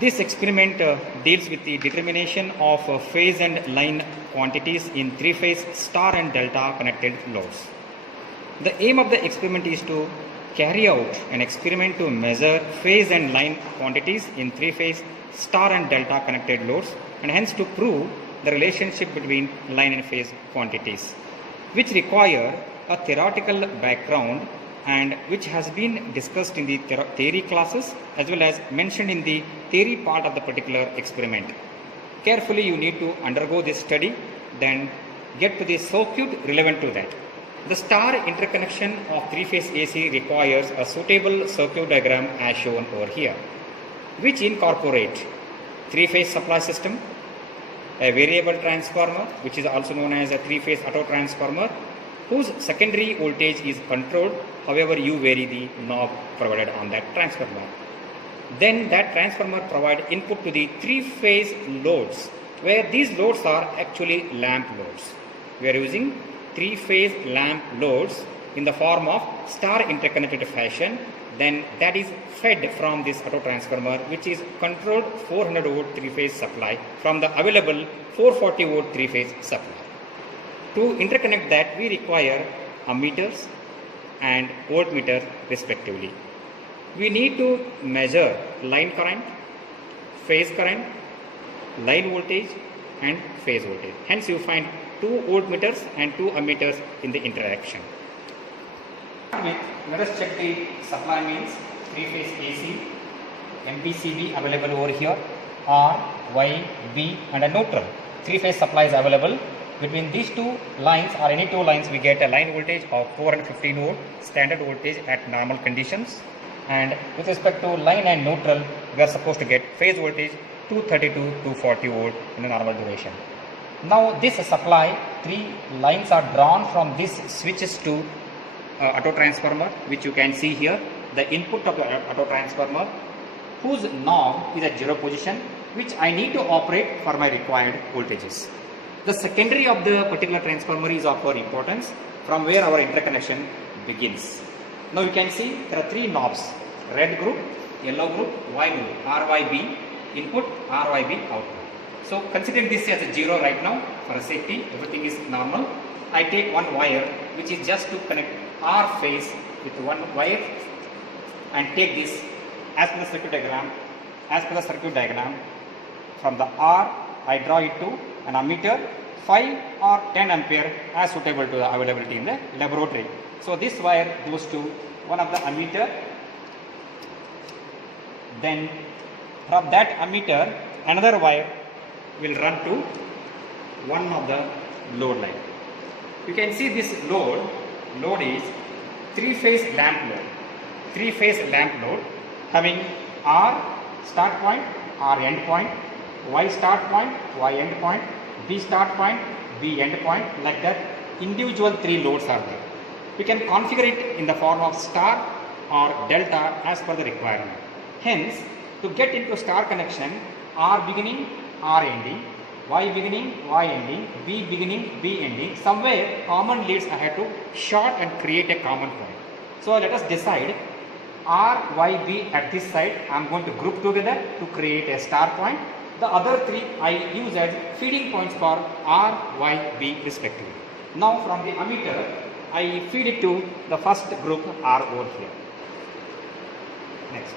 This experiment deals with the determination of phase and line quantities in three-phase star and delta connected loads. The aim of the experiment is to carry out an experiment to measure phase and line quantities in three-phase star and delta connected loads, and hence to prove the relationship between line and phase quantities, which require a theoretical background and which has been discussed in the theory classes as well as mentioned in the theory part of the particular experiment. Carefully you need to undergo this study, then get to the circuit relevant to that. The star interconnection of three-phase AC requires a suitable circuit diagram as shown over here, which incorporate three-phase supply system, a variable transformer which is also known as a three-phase auto transformer, whose secondary voltage is controlled, however you vary the knob provided on that transformer. Then that transformer provide input to the three-phase loads, where these loads are actually lamp loads. We are using three-phase lamp loads in the form of star interconnected fashion. Then that is fed from this auto transformer, which is controlled 400 volt three-phase supply from the available 440 volt three-phase supply. To interconnect that, we require ammeters and voltmeter respectively. We need to measure line current, phase current, line voltage and phase voltage. Hence you find 2 voltmeters and 2 ammeters in the interaction. Let us check the supply means three-phase AC, MPCB available over here, R, Y, B and a neutral. Three-phase supply is available. Between these two lines or any two lines we get a line voltage of 415 volt standard voltage at normal conditions, and with respect to line and neutral we are supposed to get phase voltage 230 to 240 volt in a normal duration. Now this supply, 3 lines are drawn from this switches to auto transformer, which you can see here, the input of the auto transformer whose knob is at 0 position, which I need to operate for my required voltages. The secondary of the particular transformer is of our importance, from where our interconnection begins. Now you can see there are 3 knobs, red group, yellow group, Y group, RYB input, RYB output. So considering this as a 0 right now for safety, everything is normal. I take one wire which is just to connect R phase with one wire and take this as per the circuit diagram. From the R I draw it to an ammeter 5 or 10 ampere as suitable to the availability in the laboratory. So this wire goes to one of the ammeter. Then from that ammeter another wire will run to one of the load line. You can see this load is three-phase lamp load having R start point, R end point, Y start point, Y end point, B start point, B end point, like that. Individual 3 loads are there. We can configure it in the form of star or delta as per the requirement. Hence, to get into star connection, R beginning, R ending, Y beginning, Y ending, B beginning, B ending, somewhere common leads I have to short and create a common point. So let us decide R, Y, B at this side I am going to group together to create a star point. The other 3 I use as feeding points for R, Y, B respectively. Now from the ammeter I feed it to the first group R over here. Next.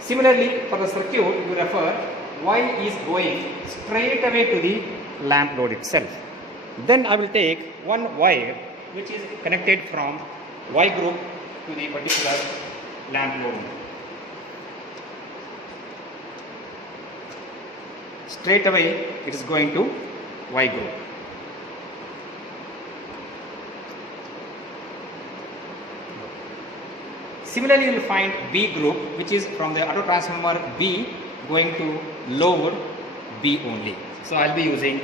Similarly for the circuit you refer Y is going straight away to the lamp load itself. Then I will take one wire which is connected from Y group to the particular lamp load. Straight away it is going to Y group. Similarly you will find B group, which is from the auto transformer B going to load B only. So I will be using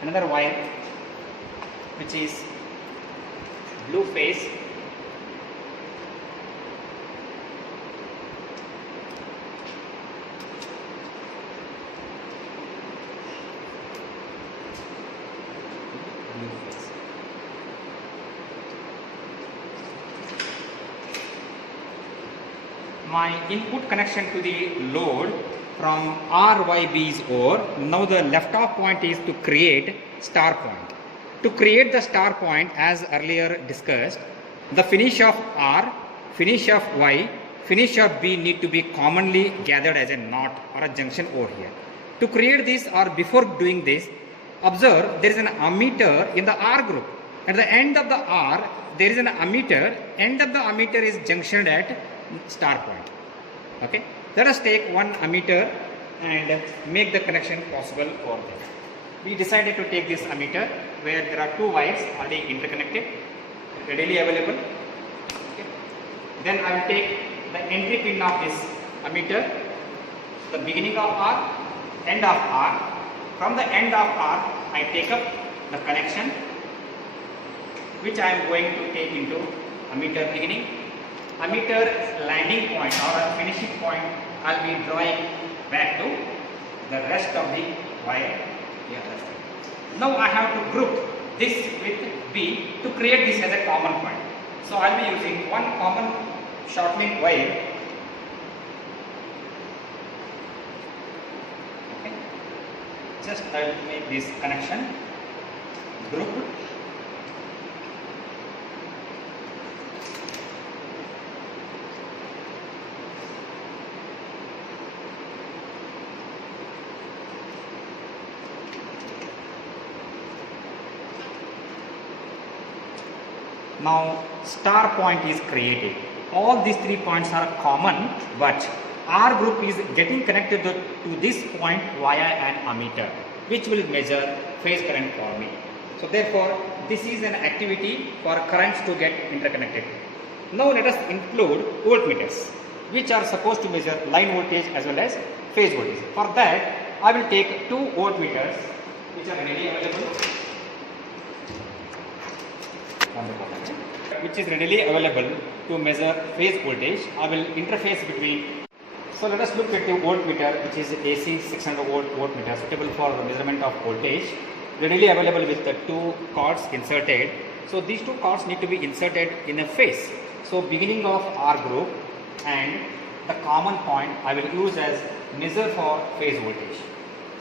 another wire which is blue phase, my input connection to the load from RYB is over. Now the left off point is to create star point. To create the star point, as earlier discussed, the finish of R, finish of Y, finish of B need to be commonly gathered as a knot or a junction over here. To create this, or before doing this, observe there is an ammeter in the R group. At the end of the R, there is an ammeter. End of the ammeter is junctioned at star point. Okay. Let us take one ammeter and make the connection possible over there. We decided to take this ammeter where there are two wires already interconnected, readily available. Okay. Then I will take the entry pin of this ammeter, the beginning of R, end of R. From the end of R, I take up the connection which I am going to take into ammeter beginning. Ammeter landing point or a finishing point, I will be drawing back to the rest of the wire. Now I have to group this with B to create this as a common point. So I will be using one common shortening wire. Okay. Just I will make this connection group. Now star point is created. All these 3 points are common, but R group is getting connected to this point via an ammeter, which will measure phase current for me. So therefore, this is an activity for currents to get interconnected. Now let us include voltmeters, which are supposed to measure line voltage as well as phase voltage. For that, I will take 2 voltmeters, which are readily available. Which is readily available to measure phase voltage. I will interface between. So let us look at the voltmeter, which is AC 600 volt voltmeter, suitable for the measurement of voltage, readily available with the 2 cords inserted. So these 2 cords need to be inserted in a phase. So beginning of R group and the common point I will use as measure for phase voltage.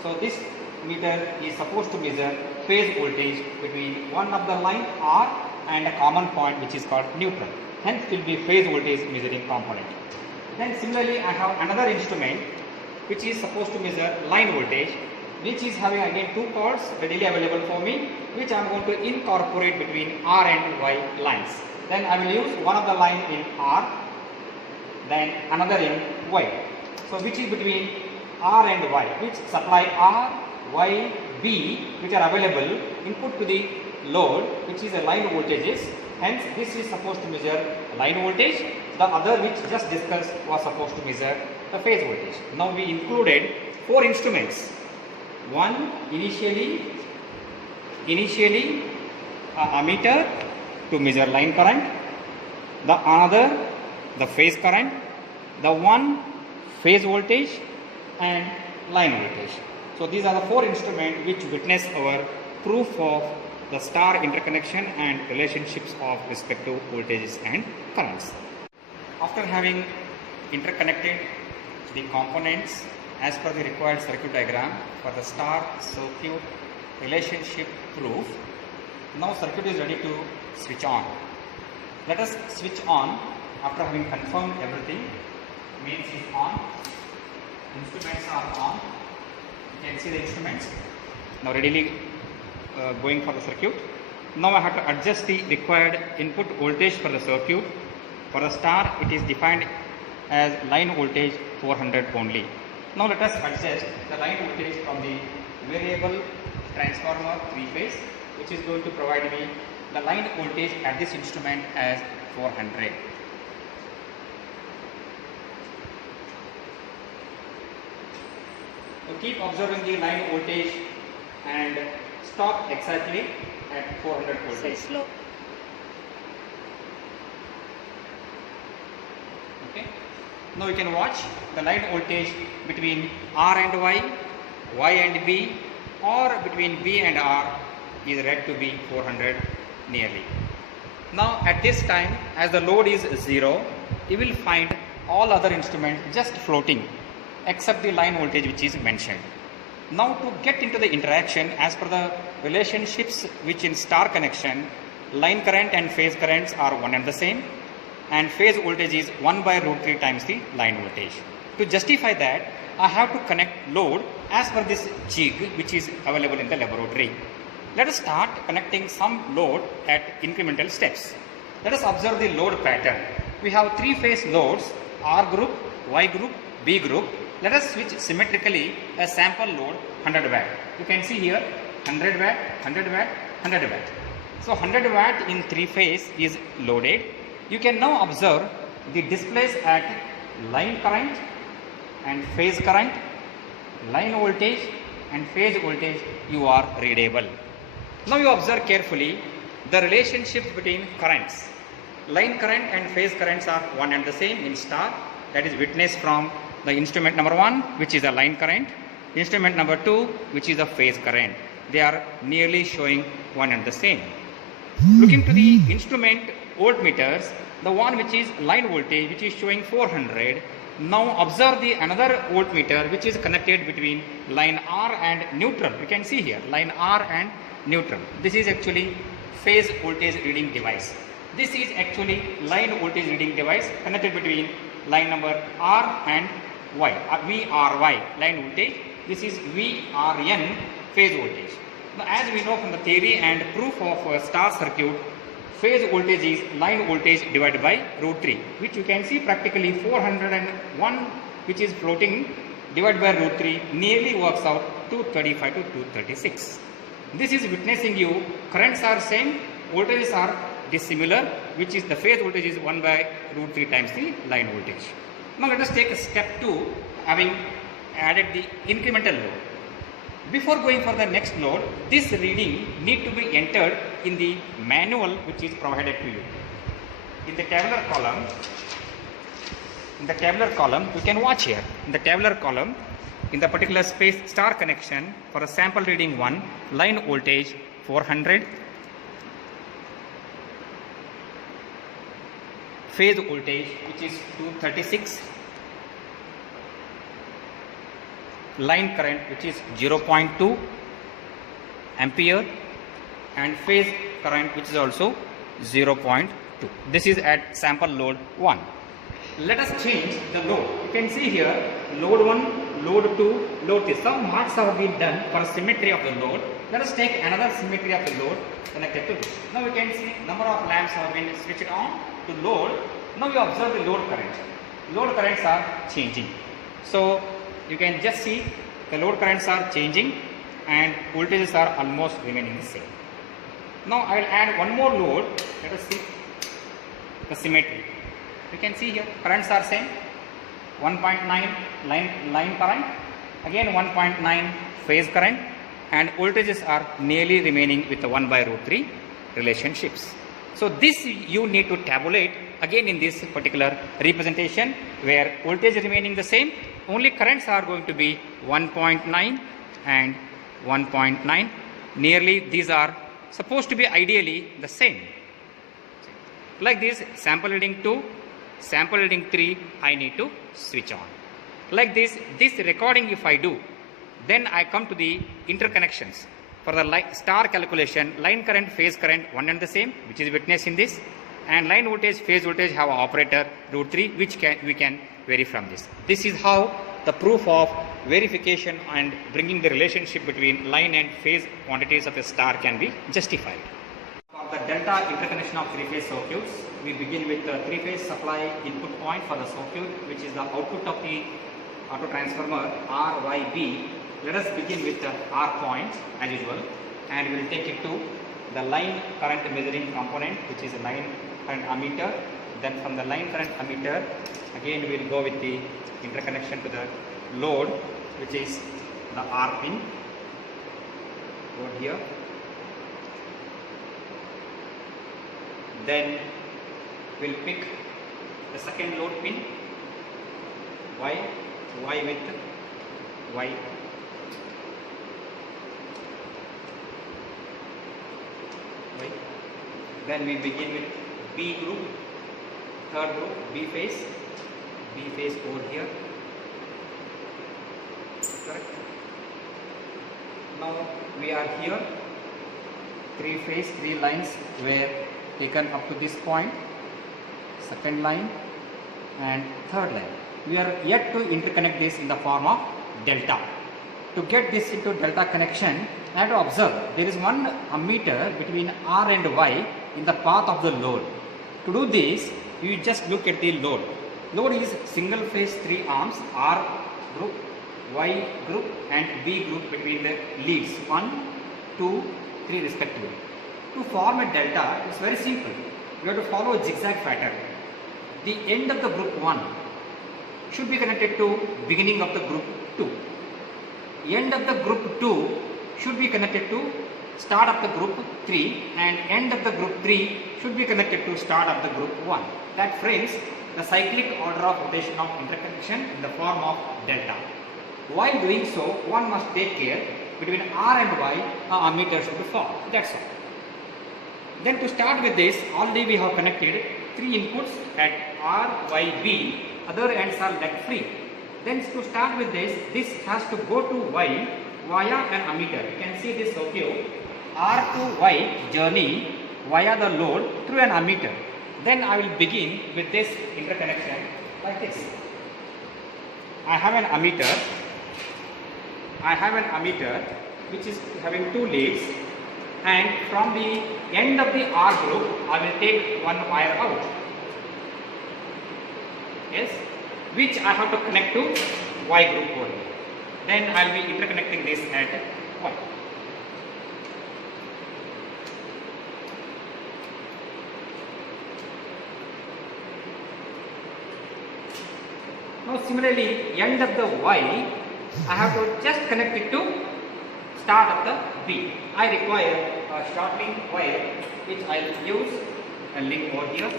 So this meter is supposed to measure phase voltage between one of the line R and a common point which is called neutral. Hence it will be phase voltage measuring component. Then similarly I have another instrument which is supposed to measure line voltage, which is having again 2 cords readily available for me, which I am going to incorporate between R and Y lines. Then I will use one of the line in R, then another in Y. So which is between R and Y, which supply R, Y, B, which are available input to the load, which is a line voltages. Hence this is supposed to measure line voltage. The other which just discussed was supposed to measure the phase voltage. Now we included 4 instruments. One initially ammeter to measure line current, the another the phase current, the one phase voltage and line voltage. So these are the 4 instruments which witness our proof of the star interconnection and relationships of respective voltages and currents. After having interconnected the components as per the required circuit diagram for the star circuit relationship proof, now circuit is ready to switch on. Let us switch on after having confirmed everything. Mains is on, instruments are on. You can see the instruments now readily going for the circuit. Now I have to adjust the required input voltage for the circuit. For the star, it is defined as line voltage 400 only. Now let us adjust the line voltage from the variable transformer 3-phase, which is going to provide me the line voltage at this instrument as 400. So keep observing the line voltage and stop exactly at 400 voltage. So slow. Okay. Now you can watch the line voltage between R and Y, Y and B, or between B and R is read to be 400 nearly. Now at this time, as the load is 0, you will find all other instruments just floating except the line voltage which is mentioned. Now to get into the interaction, as per the relationships which in star connection, line current and phase currents are one and the same, and phase voltage is 1 by root 3 times the line voltage. To justify that, I have to connect load as per this jig which is available in the laboratory. Let us start connecting some load at incremental steps. Let us observe the load pattern. We have three phase loads, R group, Y group, B group. Let us switch symmetrically a sample load 100 watt. You can see here 100 watt, 100 watt, 100 watt. So 100 watt in three phase is loaded. You can now observe the displays at line current and phase current, line voltage and phase voltage you are readable. Now you observe carefully the relationships between currents. Line current and phase currents are one and the same in star. That is witnessed from the instrument number 1, which is a line current, instrument number 2, which is a phase current. They are nearly showing one and the same. Looking to the instrument voltmeters, the one which is line voltage, which is showing 400. Now observe the another voltmeter which is connected between line R and neutral. You can see here line R and neutral. This is actually phase voltage reading device. This is actually line voltage reading device connected between line number R and Y, VRY line voltage. This is VRN phase voltage. Now as we know from the theory and proof of a star circuit, phase voltage is line voltage divided by root 3, which you can see practically 401 which is floating divided by root 3 nearly works out 235 to 236. This is witnessing you currents are same, voltages are dissimilar, which is the phase voltage is 1 by root 3 times the line voltage. Now let us take a step 2, having added the incremental load. Before going for the next load, this reading need to be entered in the manual which is provided to you. In the tabular column, you can watch here. In the tabular column, in the particular space star connection for a sample reading 1, line voltage 400, phase voltage which is 236, line current which is 0.2 ampere, and phase current which is also 0.2. This is at sample load 1. Let us change the load. You can see here load 1, load 2, load 3. Some marks have been done for symmetry of the load. Let us take another symmetry of the load connected to this. Now we can see number of lamps have been switched on to load. Now we observe the load current. Load currents are changing. So you can just see the load currents are changing and voltages are almost remaining the same. Now I will add one more load. Let us see the symmetry. You can see here currents are same, 1.9 line current, again 1.9 phase current, and voltages are nearly remaining with the 1 by root 3 relationships. So this you need to tabulate again in this particular representation where voltage remaining the same, only currents are going to be 1.9 and 1.9. Nearly these are supposed to be ideally the same. Like this, sample reading 2, sample reading 3, I need to switch on. Like this recording if I do, then I come to the interconnections. For the star calculation, line current, phase current, one and the same, which is witnessed in this, and line voltage, phase voltage have an operator root 3, which we can vary from this. This is how the proof of verification and bringing the relationship between line and phase quantities of a star can be justified. For the delta interconnection of three-phase circuits, we begin with the three-phase supply input point for the circuit, which is the output of the auto transformer RYB. Let us begin with the R point as usual, and we will take it to the line current measuring component, which is a line current ammeter. Then from the line current ammeter, again we will go with the interconnection to the load, which is the R pin over here. Then we will pick the second load pin, Y with Y. Then we begin with B group, third group, B phase. B phase over here. Correct. Now we are here. 3 phase, 3 lines were taken up to this point. Second line and third line. We are yet to interconnect this in the form of delta. To get this into delta connection, I have to observe there is one ammeter between R and Y in the path of the load. To do this, you just look at the load. Load is single phase 3 arms, R group, Y group and B group between the leads 1, 2, 3 respectively. To form a delta, it's very simple. You have to follow a zigzag pattern. The end of the group 1 should be connected to beginning of the group 2. End of the group 2 should be connected to start of the group 3 and end of the group 3 should be connected to start of the group 1. That frames the cyclic order of rotation of interconnection in the form of delta. While doing so, one must take care between R and Y a ammeter should be formed. That's all. Then to start with this, already we have connected 3 inputs at R, Y, B. Other ends are left free. Then to start with this has to go to Y via an ammeter. You can see this circuit R to Y journey via the load through an ammeter. Then I will begin with this interconnection like this. I have an ammeter which is having 2 leads, and from the end of the R group I will take one wire out. Yes, which I have to connect to Y group only. Then I will be interconnecting this at Y. Now similarly, end of the Y, I have to just connect it to start of the B. I require a short link wire which I will use a link over here.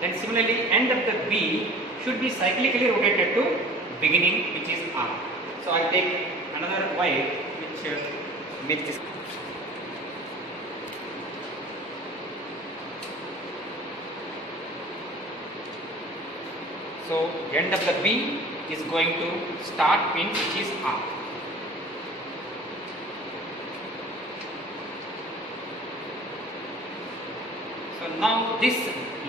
Then similarly, end of the B should be cyclically rotated to beginning, which is R. So I will take another wire which makes this. So end of the B is going to start pin, which is R. So now this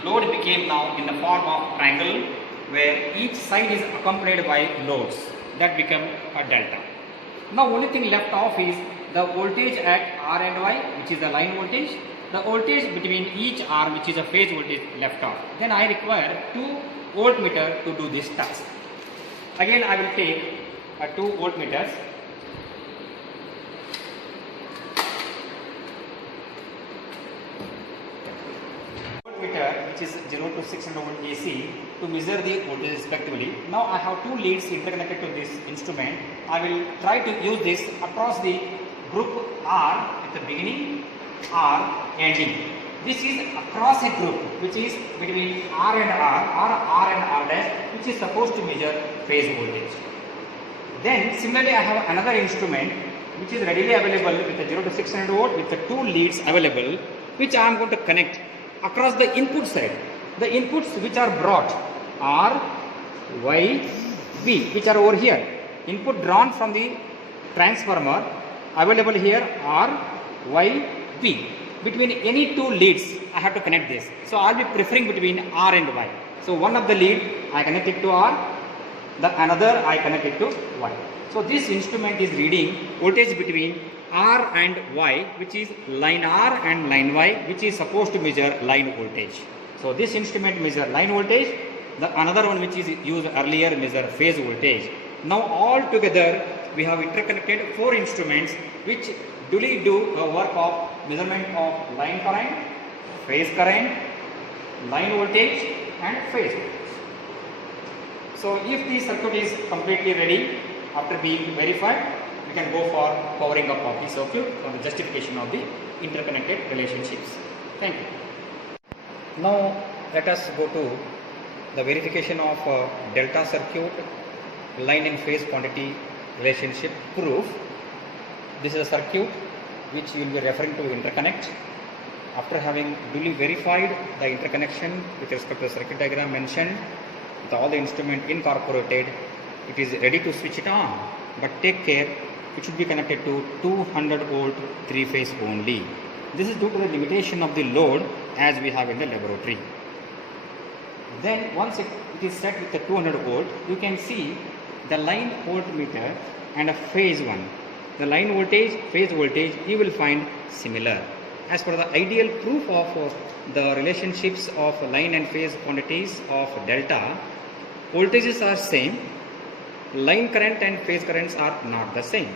load became now in the form of triangle where each side is accompanied by loads. That become a delta. Now only thing left off is the voltage at R and Y, which is the line voltage, the voltage between each R, which is a phase voltage, left off. Then I require 2 voltmeter to do this task. Again I will take 2 voltmeters. Which is 0 to 600 volt AC to measure the voltage respectively. Now I have 2 leads interconnected to this instrument. I will try to use this across the group R at the beginning, R ending. This is across a group which is between R and R, or R and R dash, which is supposed to measure phase voltage. Then similarly I have another instrument which is readily available with a 0 to 600 volt with the 2 leads available, which I am going to connect across the input side. The inputs which are brought R, Y, B, which are over here. Input drawn from the transformer available here R, Y, B. Between any 2 leads I have to connect this. So I will be preferring between R and Y. So one of the lead I connect it to R, the another I connect it to Y. So this instrument is reading voltage between R and Y, which is line R and line Y, which is supposed to measure line voltage. So this instrument measure line voltage, the another one which is used earlier measure phase voltage. Now all together we have interconnected 4 instruments which duly do a work of measurement of line current, phase current, line voltage and phase voltage. So if the circuit is completely ready after being verified, we can go for powering up of the circuit for the justification of the interconnected relationships. Thank you. Now let us go to the verification of delta circuit line and phase quantity relationship proof. This is a circuit which we will be referring to interconnect. After having duly verified the interconnection with respect to the circuit diagram mentioned, with all the instrument incorporated, it is ready to switch it on. But take care, it should be connected to 200 volt 3-phase only. This is due to the limitation of the load as we have in the laboratory. Then once it is set with the 200 volt, you can see the line voltmeter and a phase one. The line voltage, phase voltage, you will find similar. As per the ideal proof of the relationships of line and phase quantities of delta, voltages are same, line current and phase currents are not the same.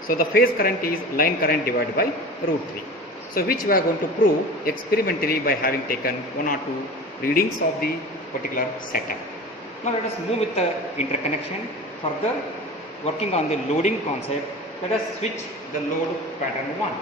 So the phase current is line current divided by root 3. So which we are going to prove experimentally by having taken 1 or 2 readings of the particular setup. Now let us move with the interconnection. Further working on the loading concept, let us switch the load pattern 1.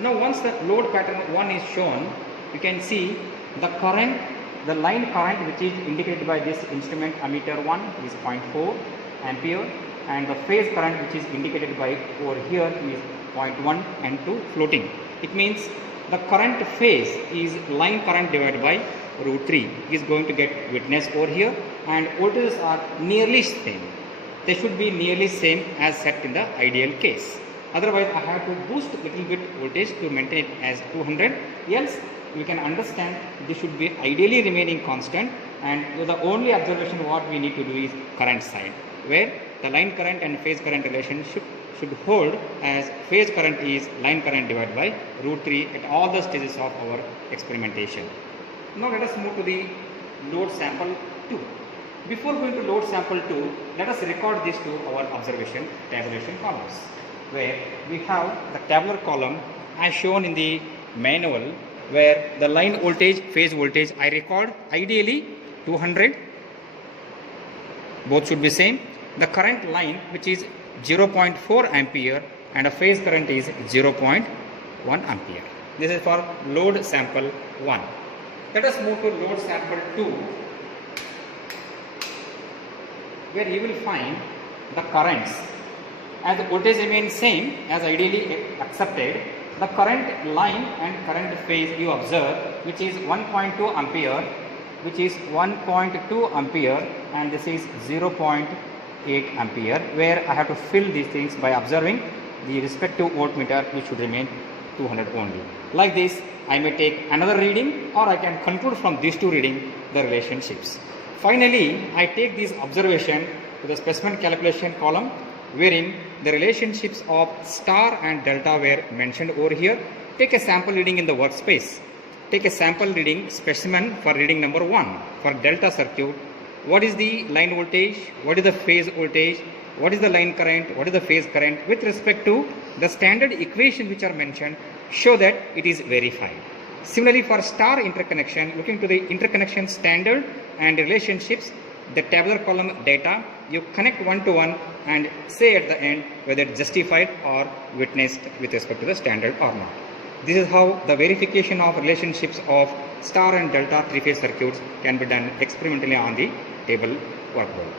Now once the load pattern 1 is shown, you can see the current, the line current which is indicated by this instrument ammeter 1 is 0.4 ampere, and the phase current which is indicated by over here is 0.1 and 2 floating. It means the current phase is line current divided by root 3 is going to get witnessed over here, and voltages are nearly same. They should be nearly same as set in the ideal case. Otherwise, I have to boost little bit voltage to maintain it as 200. Else, you can understand this should be ideally remaining constant, and the only observation what we need to do is current side, where the line current and phase current relationship should hold as phase current is line current divided by root 3 at all the stages of our experimentation. Now let us move to the load sample 2. Before going to load sample 2, let us record this to our observation tabulation columns, where we have the tabular column as shown in the manual, where the line voltage, phase voltage I record ideally 200, both should be same. The current line which is 0.4 ampere and a phase current is 0.1 ampere. This is for load sample 1. Let us move to load sample 2, where you will find the currents. As the voltage remains same as ideally accepted, the current line and current phase you observe, which is 1.2 ampere, which is 1.2 ampere, and this is 0.8 ampere, where I have to fill these things by observing the respective voltmeter, which should remain 200 only. Like this, I may take another reading, or I can conclude from these two readings the relationships. Finally, I take this observation to the specimen calculation column, wherein the relationships of star and delta were mentioned over here. Take a sample reading in the workspace. Take a sample reading specimen for reading number 1 for delta circuit. What is the line voltage? What is the phase voltage? What is the line current? What is the phase current? With respect to the standard equation which are mentioned, show that it is verified. Similarly, for star interconnection, looking to the interconnection standard and relationships, the tabular column data, you connect one to one and say at the end whether it's justified or witnessed with respect to the standard or not. This is how the verification of relationships of star and delta 3-phase circuits can be done experimentally on the table workboard.